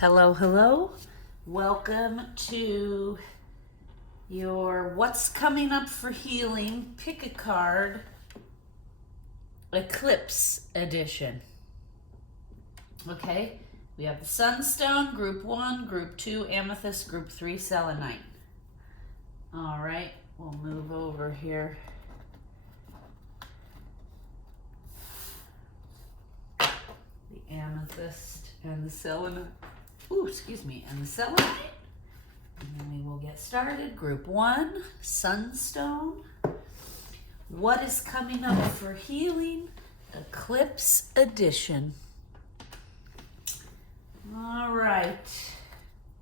Hello, hello. Welcome to your What's Coming Up for Healing Pick a Card Eclipse Edition. Okay, we have the Sunstone, Group 1, Group 2, Amethyst, Group 3, Selenite. All right, we'll move over here. The Amethyst and the Selenite. And the Selenite. And then we will get started. Group 1, Sunstone. What is coming up for healing? Eclipse Edition. All right.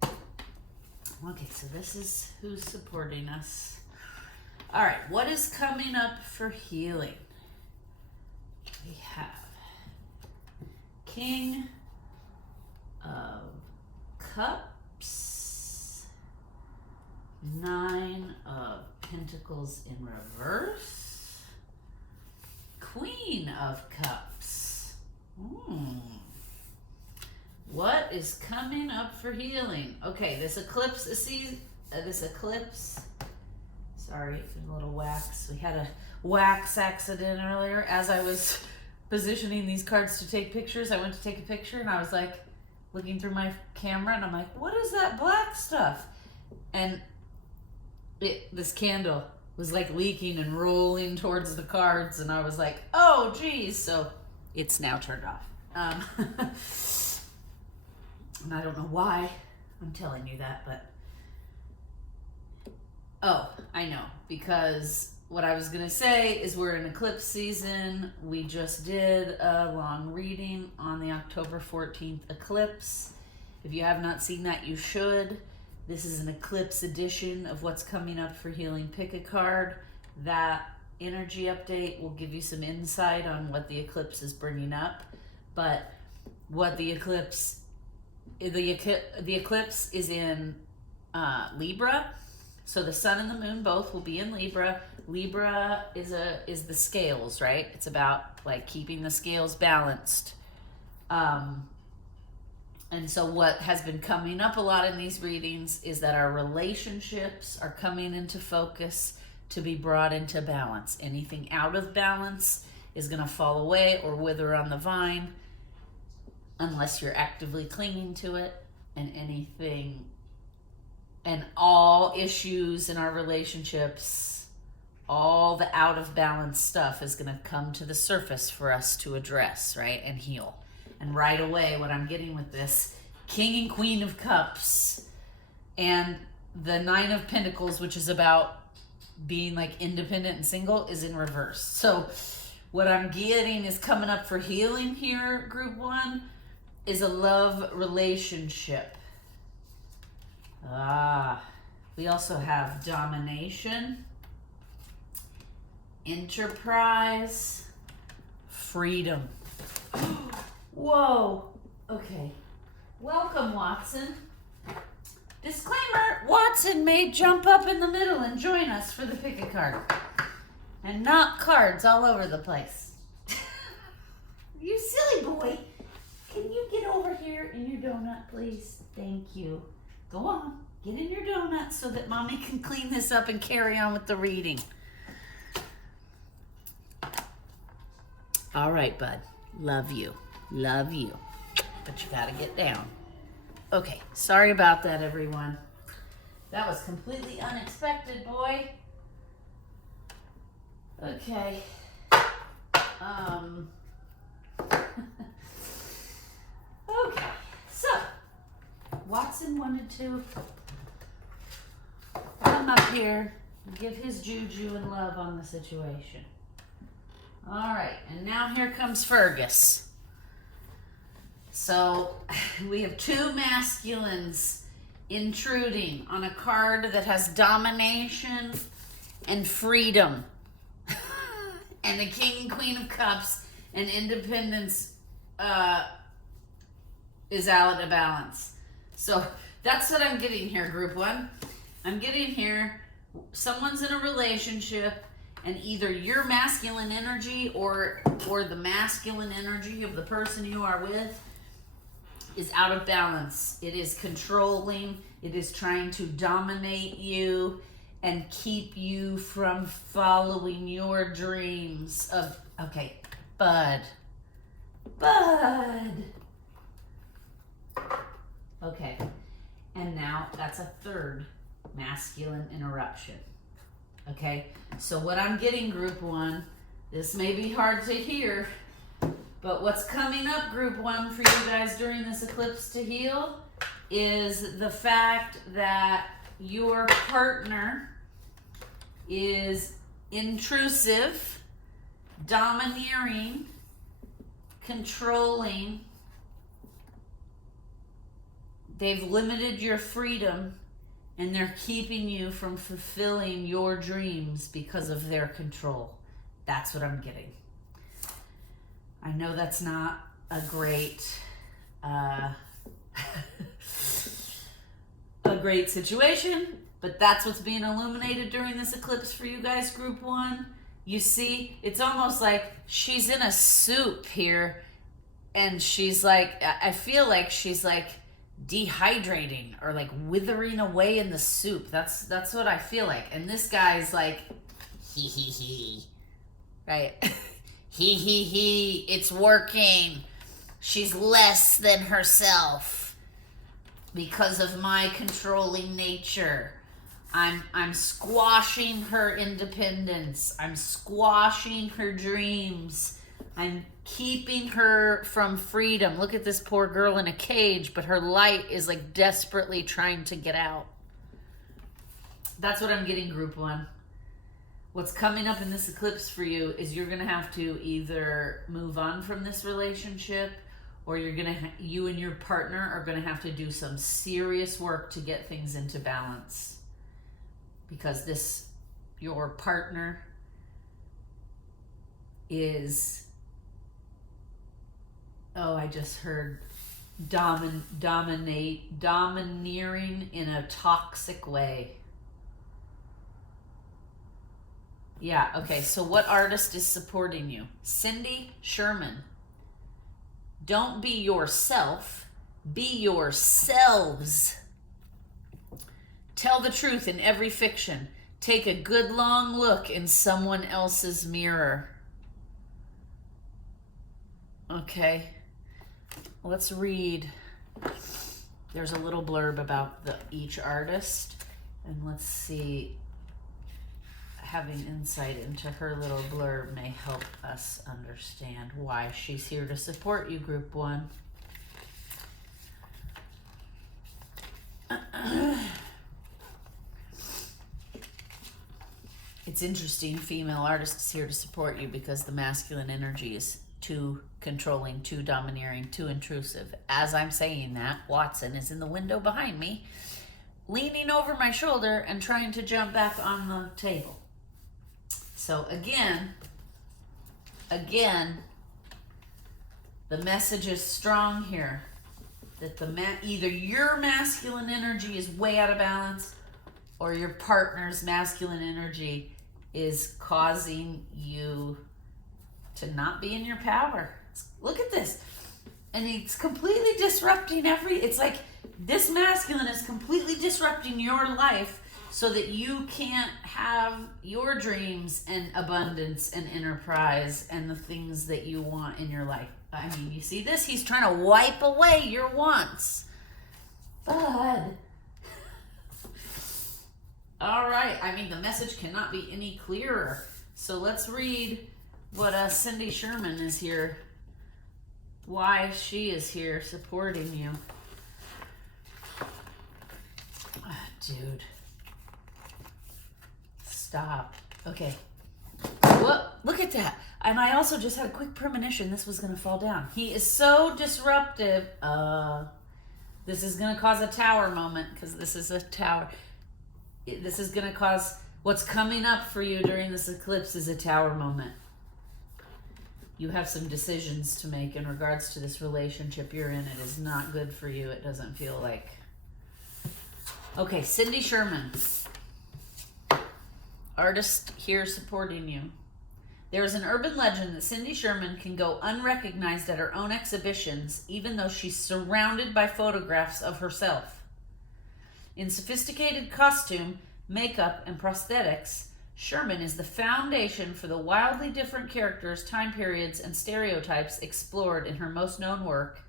Okay, so this is who's supporting us. All right, what is coming up for healing? We have King of Cups, 9 of Pentacles in reverse, Queen of Cups. What is coming up for healing? Okay, this eclipse, sorry, a little wax. We had a wax accident earlier. As I was positioning these cards to take pictures, I went to take a picture and I was like, looking through my camera and I'm like, what is that black stuff? And this candle was like leaking and rolling towards the cards and I was like, oh geez. So it's now turned off. And I don't know why I'm telling you that, but oh, I know, because what I was gonna say is we're in eclipse season. We just did a long reading on the October 14th eclipse. If you have not seen that, you should. This is an eclipse edition of what's coming up for healing. Pick a card. That energy update will give you some insight on what the eclipse is bringing up. But what the eclipse is in Libra. So the sun and the moon both will be in Libra. Libra is the scales, right? It's about like keeping the scales balanced. And so what has been coming up a lot in these readings is that our relationships are coming into focus to be brought into balance. Anything out of balance is going to fall away or wither on the vine unless you're actively clinging to it. And all issues in our relationships, all the out of balance stuff is going to come to the surface for us to address, right? And heal. And right away, what I'm getting with this, King and Queen of Cups and the 9 of Pentacles, which is about being like independent and single, is in reverse. So what I'm getting is coming up for healing here, Group 1, is a love relationship. We also have domination, enterprise, freedom. Whoa. Okay. Welcome, Watson. Disclaimer, Watson may jump up in the middle and join us for the pick a card. And knock cards all over the place. You silly boy. Can you get over here in your donut, please? Thank you. Go on. Get in your donut so that Mommy can clean this up and carry on with the reading. All right, bud. Love you. Love you. But you gotta get down. Okay, sorry about that, everyone. That was completely unexpected, boy. Okay. Okay, so Watson wanted to come up here and give his juju and love on the situation. All right, and now here comes Fergus. So we have 2 masculines intruding on a card that has domination and freedom. And the King and Queen of Cups and independence is out of balance. So that's what I'm getting here, Group 1. I'm getting here, someone's in a relationship and either your masculine energy or the masculine energy of the person you are with is out of balance. It is controlling. It is trying to dominate you and keep you from following your dreams of, okay, bud. Okay, and now that's a third masculine interruption. Okay, so what I'm getting, group one, this may be hard to hear, but what's coming up, group one, for you guys during this eclipse to heal is the fact that your partner is intrusive, domineering, controlling. They've limited your freedom and they're keeping you from fulfilling your dreams because of their control. That's what I'm getting. I know that's not a great a great situation, but that's what's being illuminated during this eclipse for you guys, group one. You see, it's almost like she's in a soup here, and she's like, I feel like she's like dehydrating or like withering away in the soup. That's what I feel like. And this guy's like, he, right? he, it's working. She's less than herself because of my controlling nature. I'm squashing her independence. I'm squashing her dreams. I'm keeping her from freedom. Look at this poor girl in a cage, but her light is like desperately trying to get out. That's what I'm getting, group one. What's coming up in this eclipse for you is you're going to have to either move on from this relationship, or you and your partner are going to have to do some serious work to get things into balance. Because your partner is, I just heard domineering in a toxic way. Yeah, okay, so what artist is supporting you? Cindy Sherman. Don't be yourself, be yourselves. Tell the truth in every fiction. Take a good long look in someone else's mirror. Okay, let's read. There's a little blurb about each artist, and let's see. Having insight into her little blurb may help us understand why she's here to support you, group one. It's interesting, female artist is here to support you because the masculine energy is too controlling, too domineering, too intrusive. As I'm saying that, Watson is in the window behind me, leaning over my shoulder and trying to jump back on the table. So again, the message is strong here that either your masculine energy is way out of balance or your partner's masculine energy is causing you to not be in your power. Look at this. And it's completely disrupting it's like this masculine is completely disrupting your life so that you can't have your dreams and abundance and enterprise and the things that you want in your life. I mean, you see this? He's trying to wipe away your wants. Bud. All right. I mean, the message cannot be any clearer. So let's read what Cindy Sherman is here, why she is here supporting you. Dude. Stop. Okay. Whoa, look at that. And I also just had a quick premonition this was going to fall down. He is so disruptive. This is going to cause a tower moment because this is a tower. This is going to cause what's coming up for you during this eclipse is a tower moment. You have some decisions to make in regards to this relationship you're in. It is not good for you. It doesn't feel like. Okay, Cindy Sherman. Artist here supporting you. There is an urban legend that Cindy Sherman can go unrecognized at her own exhibitions, even though she's surrounded by photographs of herself. In sophisticated costume, makeup, and prosthetics, Sherman is the foundation for the wildly different characters, time periods, and stereotypes explored in her most known work,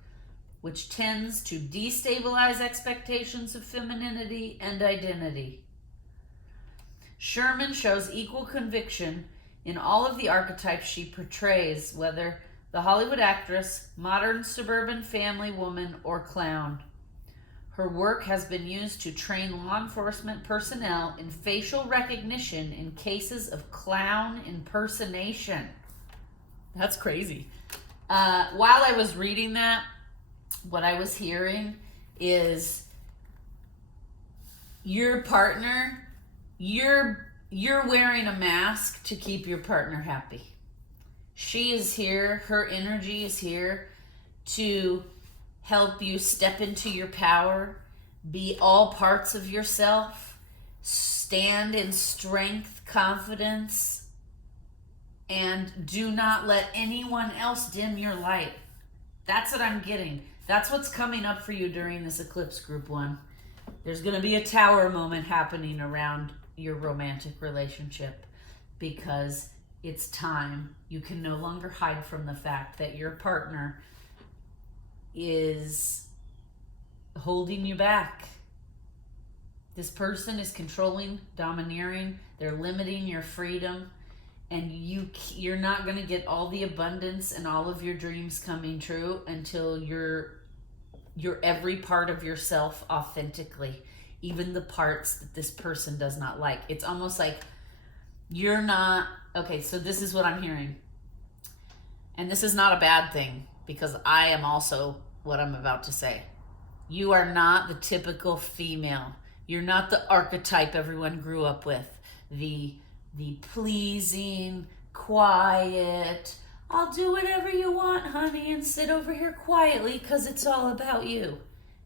which tends to destabilize expectations of femininity and identity. Sherman shows equal conviction in all of the archetypes she portrays, whether the Hollywood actress, modern suburban family woman, or clown. Her work has been used to train law enforcement personnel in facial recognition in cases of clown impersonation. That's crazy. While I was reading that, what I was hearing is your partner, you're wearing a mask to keep your partner happy. She is here, her energy is here to help you step into your power, be all parts of yourself, stand in strength, confidence, and do not let anyone else dim your light. That's what I'm getting. That's what's coming up for you during this eclipse, Group 1. There's going to be a tower moment happening around your romantic relationship because it's time. You can no longer hide from the fact that your partner is holding you back. This person is controlling, domineering, they're limiting your freedom, and you're not going to get all the abundance and all of your dreams coming true until you're every part of yourself authentically, even the parts that this person does not like. It's almost like you're not, okay, so this is what I'm hearing. And this is not a bad thing because I am also what I'm about to say. You are not the typical female. You're not the archetype everyone grew up with. The pleasing, quiet, I'll do whatever you want, honey, and sit over here quietly because it's all about you.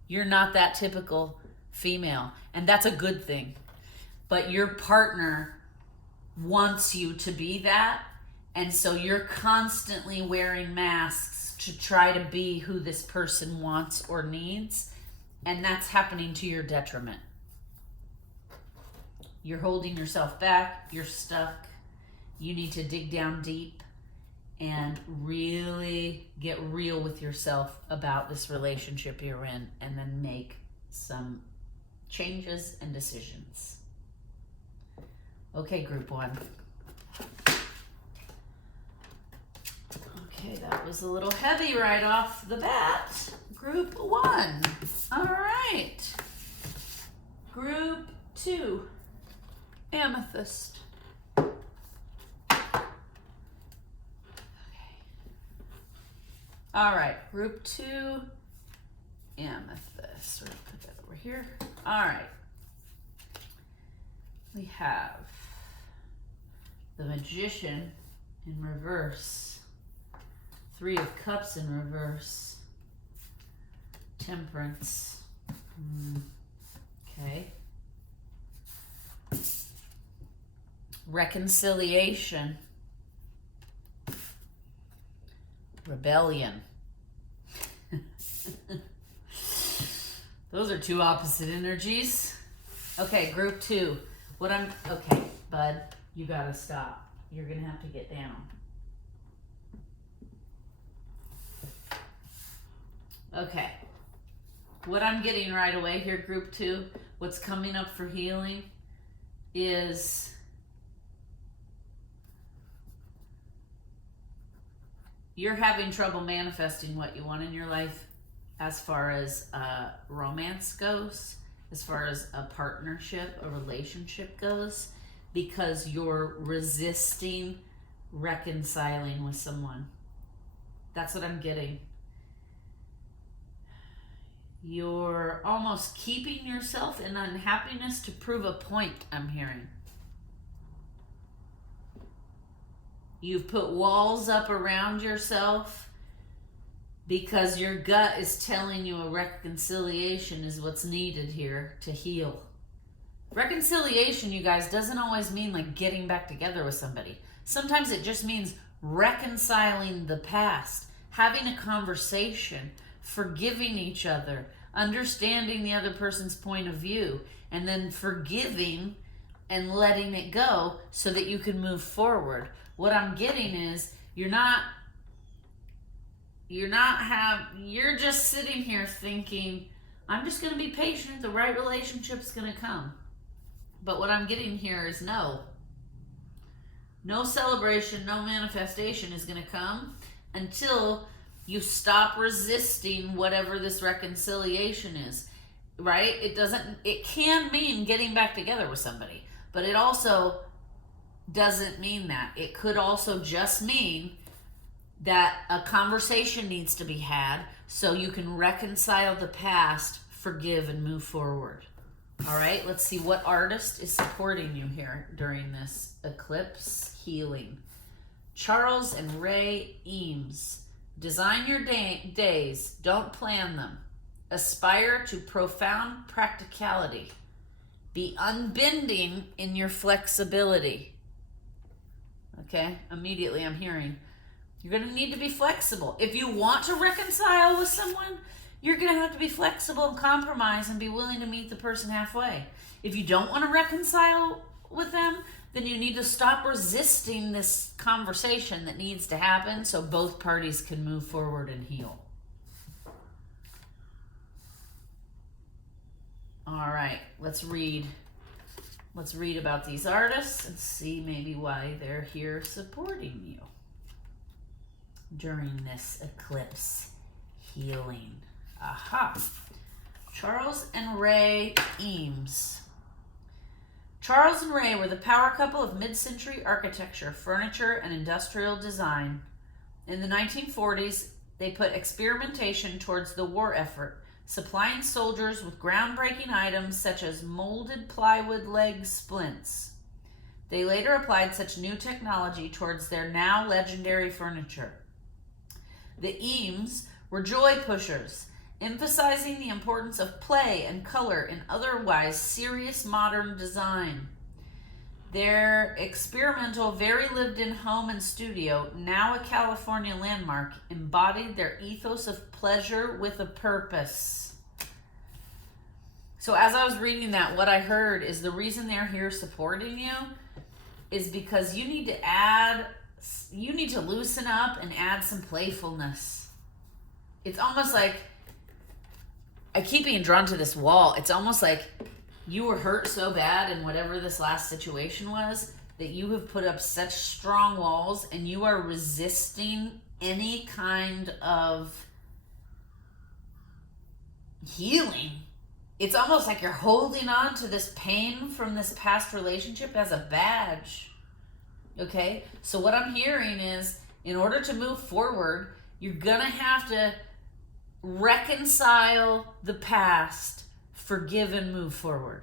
You're not that typical female, and that's a good thing. But your partner wants you to be that, and so you're constantly wearing masks to try to be who this person wants or needs, and that's happening to your detriment. You're holding yourself back, you're stuck. You need to dig down deep and really get real with yourself about this relationship you're in, and then make some changes and decisions. Okay, Group 1. Okay, that was a little heavy right off the bat. Group 1. All right. Group 2. Amethyst. Okay. All right, Group 2. Amethyst. We're going to put that over here. All right. We have the Magician in reverse. 3 of Cups in reverse. Temperance. Okay. Reconciliation. Rebellion. Those are 2 opposite energies. Okay, Group 2. Okay, bud, you gotta stop. You're gonna have to get down. Okay. What I'm getting right away here, Group 2, what's coming up for healing is you're having trouble manifesting what you want in your life as far as romance goes, as far as a partnership, a relationship goes, because you're resisting reconciling with someone. That's what I'm getting. You're almost keeping yourself in unhappiness to prove a point, I'm hearing. You've put walls up around yourself because your gut is telling you a reconciliation is what's needed here to heal. Reconciliation, you guys, doesn't always mean like getting back together with somebody. Sometimes it just means reconciling the past, having a conversation, forgiving each other, understanding the other person's point of view, and then forgiving and letting it go so that you can move forward. What I'm getting is you're just sitting here thinking, I'm just going to be patient, the right relationship's going to come. But what I'm getting here is no celebration, no manifestation is going to come until you stop resisting whatever this reconciliation is, right? It can mean getting back together with somebody, but it also doesn't mean that. It could also just mean that a conversation needs to be had so you can reconcile the past, forgive, and move forward. All right, let's see what artist is supporting you here during this eclipse healing. Charles and Ray Eames. Design your days, don't plan them. Aspire to profound practicality. Be unbending in your flexibility. Okay, immediately I'm hearing you're going to need to be flexible. If you want to reconcile with someone, you're going to have to be flexible and compromise and be willing to meet the person halfway. If you don't want to reconcile with them, then you need to stop resisting this conversation that needs to happen so both parties can move forward and heal. All right, let's read about these artists and see maybe why they're here supporting you during this eclipse healing. Aha. Charles and Ray Eames. Charles and Ray were the power couple of mid-century architecture, furniture, and industrial design. In the 1940s, they put experimentation towards the war effort, supplying soldiers with groundbreaking items such as molded plywood leg splints. They later applied such new technology towards their now legendary furniture. The Eames were joy pushers, emphasizing the importance of play and color in otherwise serious modern design. Their experimental, very lived-in home and studio, now a California landmark, embodied their ethos of pleasure with a purpose. So as I was reading that, what I heard is the reason they're here supporting you is because you need to loosen up and add some playfulness. It's almost like, I keep being drawn to this wall. It's almost like you were hurt so bad in whatever this last situation was that you have put up such strong walls and you are resisting any kind of healing. It's almost like you're holding on to this pain from this past relationship as a badge. Okay? So what I'm hearing is, in order to move forward, you're gonna have to reconcile the past, forgive, and move forward.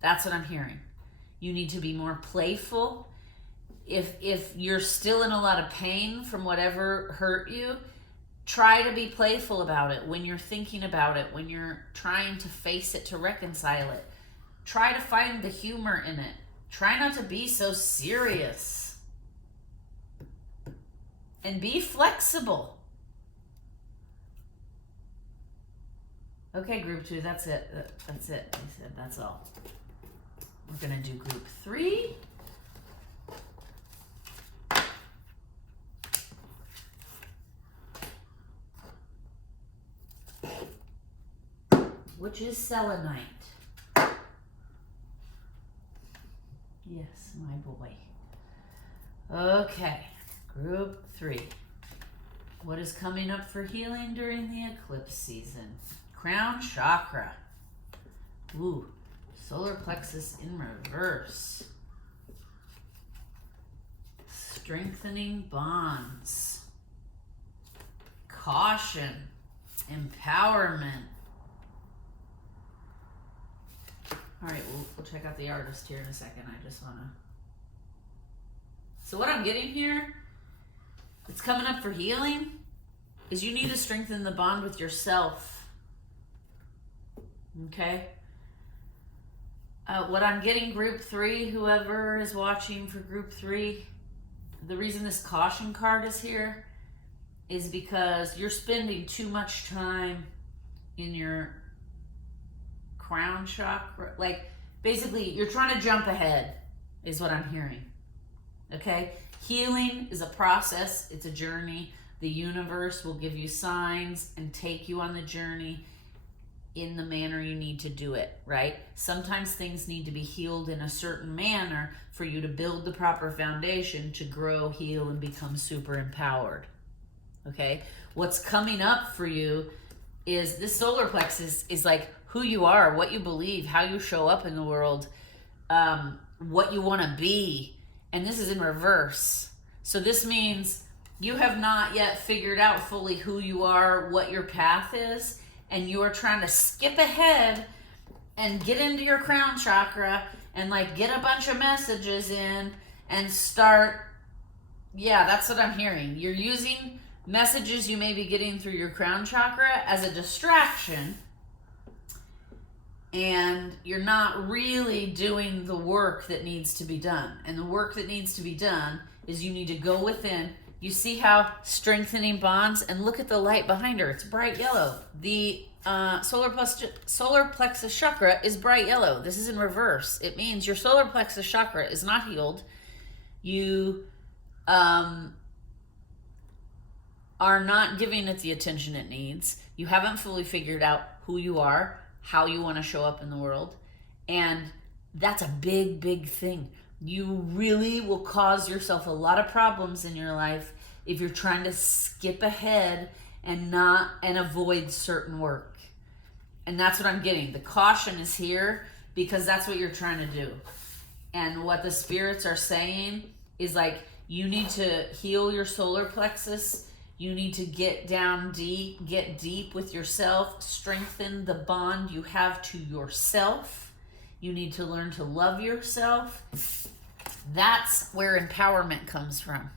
That's what I'm hearing. You need to be more playful. If you're still in a lot of pain from whatever hurt you, try to be playful about it when you're thinking about it, when you're trying to face it, to reconcile it. Try to find the humor in it. Try not to be so serious. And be flexible. Okay, group 2, that's it. That's it. I said that's all. We're going to do group 3. Which is Selenite. Yes, my boy. Okay, group 3. What is coming up for healing during the eclipse season? Crown chakra. Ooh, solar plexus in reverse. Strengthening bonds. Caution. Empowerment. All right, we'll check out the artist here in a second. I just want to... So what I'm getting here, it's coming up for healing, is you need to strengthen the bond with yourself. Okay? What I'm getting, group 3, whoever is watching for group 3, the reason this caution card is here is because you're spending too much time in your crown chakra. Like, basically, you're trying to jump ahead, is what I'm hearing. Okay? Healing is a process, it's a journey. The universe will give you signs and take you on the journey in the manner you need to do it, right? Sometimes things need to be healed in a certain manner for you to build the proper foundation to grow, heal, and become super empowered. Okay? What's coming up for you is this solar plexus is like who you are, what you believe, how you show up in the world, what you want to be. And this is in reverse. So this means you have not yet figured out fully who you are, what your path is, and you are trying to skip ahead and get into your crown chakra and like get a bunch of messages in and start. Yeah, that's what I'm hearing. You're using messages you may be getting through your crown chakra as a distraction, and you're not really doing the work that needs to be done. And the work that needs to be done is you need to go within. You see how strengthening bonds, and look at the light behind her. It's bright yellow. The solar plexus chakra is bright yellow. This is in reverse. It means your solar plexus chakra is not healed. You are not giving it the attention it needs. You haven't fully figured out who you are, how you want to show up in the world. And that's a big, big thing. You really will cause yourself a lot of problems in your life if you're trying to skip ahead and avoid certain work. And that's what I'm getting. The caution is here because that's what you're trying to do. And what the spirits are saying is like, you need to heal your solar plexus. You need to get down deep, get deep with yourself, strengthen the bond you have to yourself. You need to learn to love yourself. That's where empowerment comes from.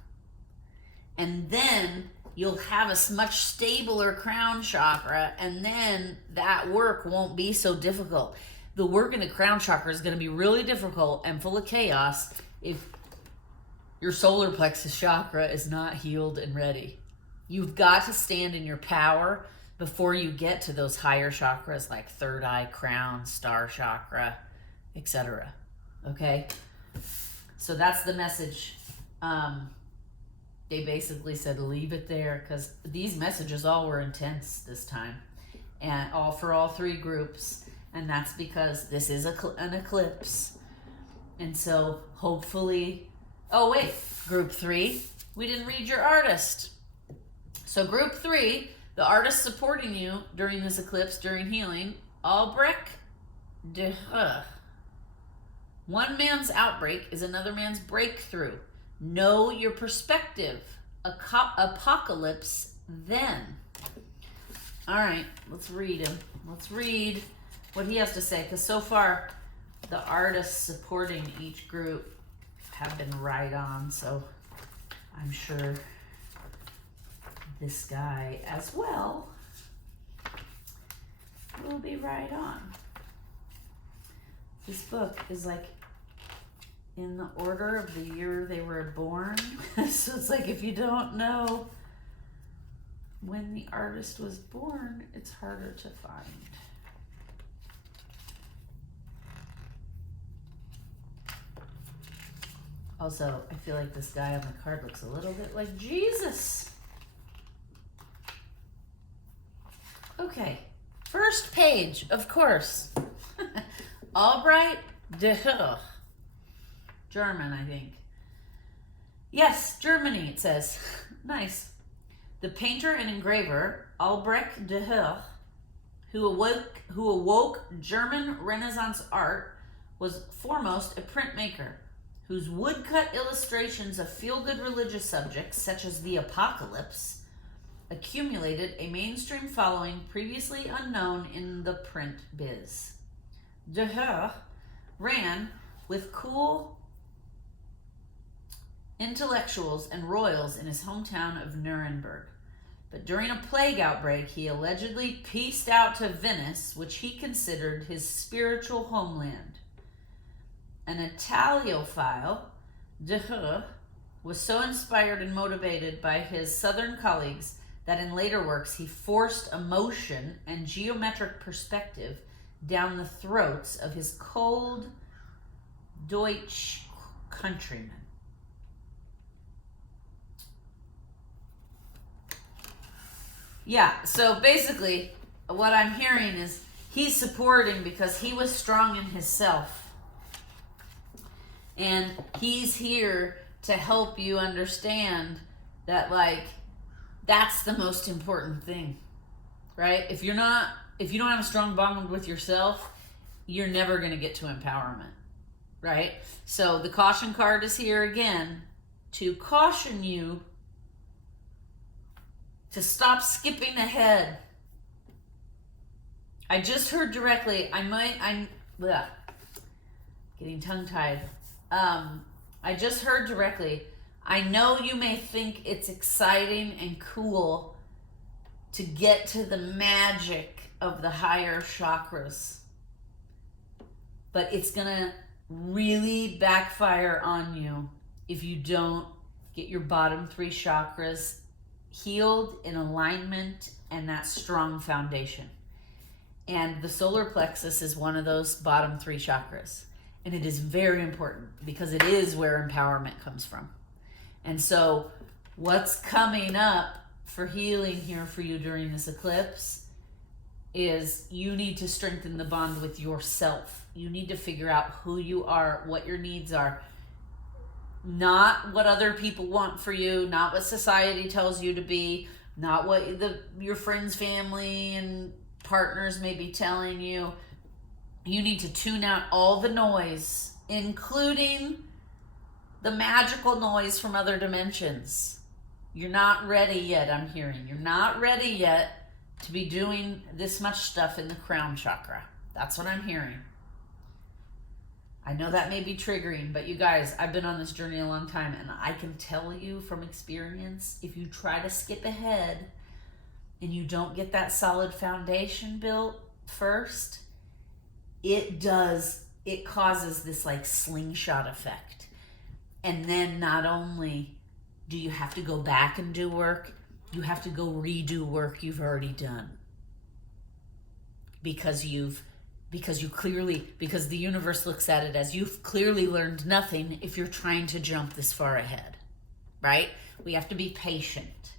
And then you'll have a much stabler crown chakra, and then that work won't be so difficult. The work in the crown chakra is going to be really difficult and full of chaos if your solar plexus chakra is not healed and ready. You've got to stand in your power before you get to those higher chakras like third eye, crown, star chakra, etc. Okay? So that's the message. They basically said leave it there because these messages all were intense this time, and all for all three groups. And that's because this is an eclipse. And so hopefully, oh wait, group 3, we didn't read your artist. So group 3, the artist supporting you during this eclipse, during healing, Albrecht de Heu. One man's outbreak is another man's breakthrough. Know your perspective. Apocalypse then. All right, let's read him. Let's read what he has to say, because so far the artists supporting each group have been right on, so I'm sure this guy as well will be right on. This book is like in the order of the year they were born. So it's like if you don't know when the artist was born, it's harder to find. Also, I feel like this guy on the card looks a little bit like Jesus. Okay, first page, of course. Albrecht de Heu. German, I think. Yes, Germany, it says. Nice. The painter and engraver, Albrecht de Heu, who awoke German Renaissance art, was foremost a printmaker, whose woodcut illustrations of feel-good religious subjects, such as the apocalypse, accumulated a mainstream following previously unknown in the print biz. De Heu ran with cool intellectuals and royals in his hometown of Nuremberg. But during a plague outbreak, he allegedly pieced out to Venice, which he considered his spiritual homeland. An Italiophile, De Heu was so inspired and motivated by his southern colleagues that in later works he forced emotion and geometric perspective down the throats of his cold Deutsch countrymen. Yeah, so basically what I'm hearing is he's supporting because he was strong in himself. And he's here to help you understand that, like, that's the most important thing, right? If you don't have a strong bond with yourself, you're never going to get to empowerment, right? So the caution card is here again to caution you to stop skipping ahead. I just heard directly, getting tongue-tied. I just heard directly, I know you may think it's exciting and cool to get to the magic of the higher chakras, but it's gonna really backfire on you if you don't get your bottom 3 chakras healed, in alignment, and that strong foundation. And the solar plexus is one of those bottom 3 chakras. And it is very important because it is where empowerment comes from. And so what's coming up for healing here for you during this eclipse is you need to strengthen the bond with yourself. You need to figure out who you are, what your needs are. Not what other people want for you, not what society tells you to be, not what your friends, family, and partners may be telling you. You need to tune out all the noise, including the magical noise from other dimensions. You're not ready yet, I'm hearing. You're not ready yet to be doing this much stuff in the crown chakra. That's what I'm hearing. I know that may be triggering, but you guys, I've been on this journey a long time, and I can tell you from experience, if you try to skip ahead and you don't get that solid foundation built first, it causes this like slingshot effect. And then not only do you have to go back and do work, you have to go redo work you've already done. Because the universe looks at it as you've clearly learned nothing if you're trying to jump this far ahead, right? We have to be patient.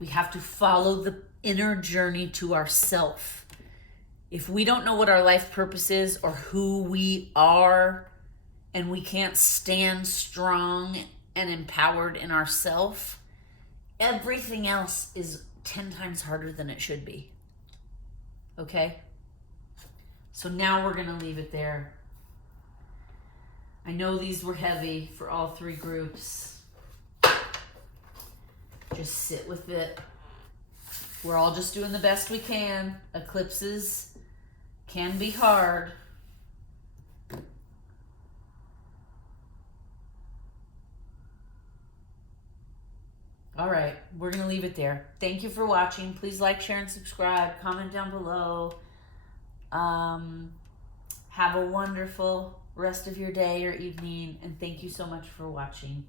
We have to follow the inner journey to ourself. If we don't know what our life purpose is or who we are, and we can't stand strong and empowered in ourself, everything else is 10 times harder than it should be. Okay? So now we're going to leave it there. I know these were heavy for all 3 groups. Just sit with it. We're all just doing the best we can. Eclipses can be hard. All right, we're going to leave it there. Thank you for watching. Please like, share, and subscribe. Comment down below. Have a wonderful rest of your day or evening, and thank you so much for watching.